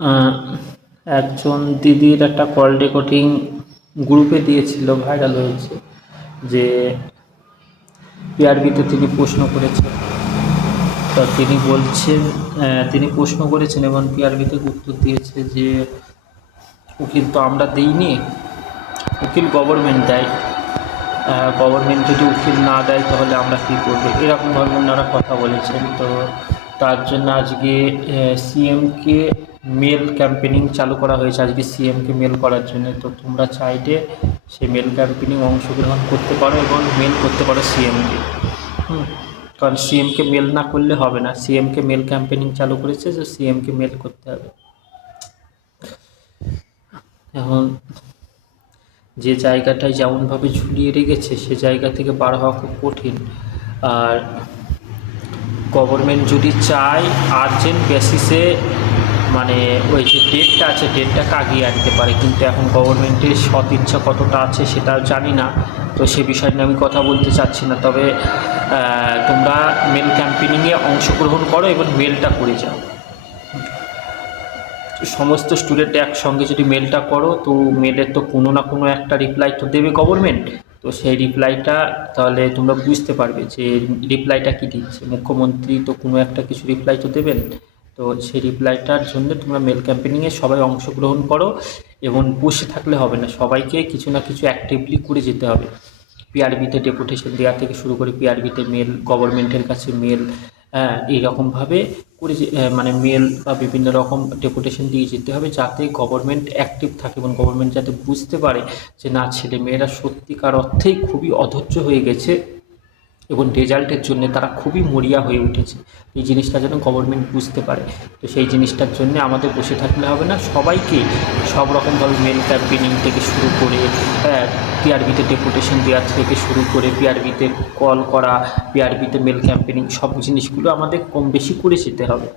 আহ, একজন দিদির একটা কল রেকর্ডিং গ্রুপে দিয়েছিল, ভাইরাল হয়েছে, যে পিআরবিতে তিনি প্রশ্ন করেছেন। তো তিনি বলছেন, তিনি প্রশ্ন করেছেন এবং পিআরবিতে উত্তর দিয়েছে যে উকিল তো আমরা দিইনি, উকিল গভর্নমেন্ট দেয়। গভর্নমেন্ট যদি উকিল না দেয় তাহলে আমরা কী করবো, এরকমভাবে ওনারা কথা বলেছেন। তো তার জন্য আজকে সিএমকে মেল ক্যাম্পেনিং চালু করা হয়েছে, আজকে সিএমকে মেল করার জন্য। তো তোমরা চাইলে সেই মেল ক্যাম্পেনিং অংশগ্রহণ করতে পারো এবং মেল করতে পারো সিএমকে। কারণ সিএমকে মেল না করলে হবে না, সিএমকে মেল ক্যাম্পেনিং চালু করেছে, যে সিএমকে মেল করতে হবে। এখন যে জায়গাটায় যেমনভাবে ঝুলিয়ে রেখেছে সে জায়গা থেকে বার হওয়া খুব কঠিন। আর গভর্নমেন্ট যদি চায় আর্জেন্ট বেসিসে, মানে ওই যে ডেটটা আছে ডেটটাকে আগিয়ে আনতে পারে, কিন্তু এখন গভর্নমেন্টের সৎ ইচ্ছা কতটা আছে সেটাও জানি না। তো সে বিষয় নিয়ে আমি কথা বলতে চাচ্ছি না। তবে তোমরা মেল ক্যাম্পেনিংয়ে অংশগ্রহণ করো এবং মেলটা করে যাও। সমস্ত স্টুডেন্ট একসঙ্গে যদি মেলটা করো, তো মেলের তো কোনো না কোনো একটা রিপ্লাই তো দেবে গভর্নমেন্ট। তো সেই রিপ্লাইটা তাহলে তোমরা বুঝতে পারবে যে রিপ্লাইটা কী দিচ্ছে। মুখ্যমন্ত্রী তো কোনো একটা কিছু রিপ্লাই তো দেবেন। তো সেই রিপ্লাইটার জন্য তোমরা মেল ক্যাম্পেনিংয়ে সবাই অংশগ্রহণ করো এবং বসে থাকলে হবে না, সবাইকে কিছু না কিছু অ্যাক্টিভলি করে যেতে হবে। পিআরবিতে ডেপুটেশন দেওয়া থেকে শুরু করে পিআরবিতে মেল, গভর্নমেন্টের কাছে মেল, এইরকমভাবে করে মানে মেল বা বিভিন্ন রকম ডেপুটেশন দিয়ে যেতে হবে, যাতে গভর্নমেন্ট অ্যাক্টিভ থাকে এবং গভর্নমেন্ট যাতে বুঝতে পারে যে না, ছেলে মেয়েরা সত্যিকার অর্থেই খুবই অধৈর্য হয়ে গেছে এবং রেজাল্টের জন্য তারা খুবই মরিয়া হয়ে উঠেছে। এই জিনিসটা যেন গভর্নমেন্ট বুঝতে পারে। তো সেই জিনিসটার জন্য আমাদের বসে থাকলে হবে না, সবাইকে সব রকমভাবে মেল ক্যাম্পেনিং থেকে শুরু করে পিআরবিতে ডেপুটেশন দেওয়া থেকে শুরু করে পিআরবিতে কল করা, পিআরবিতে মেল ক্যাম্পেনিং, সব জিনিসগুলো আমাদের কম বেশি করে যেতে হবে।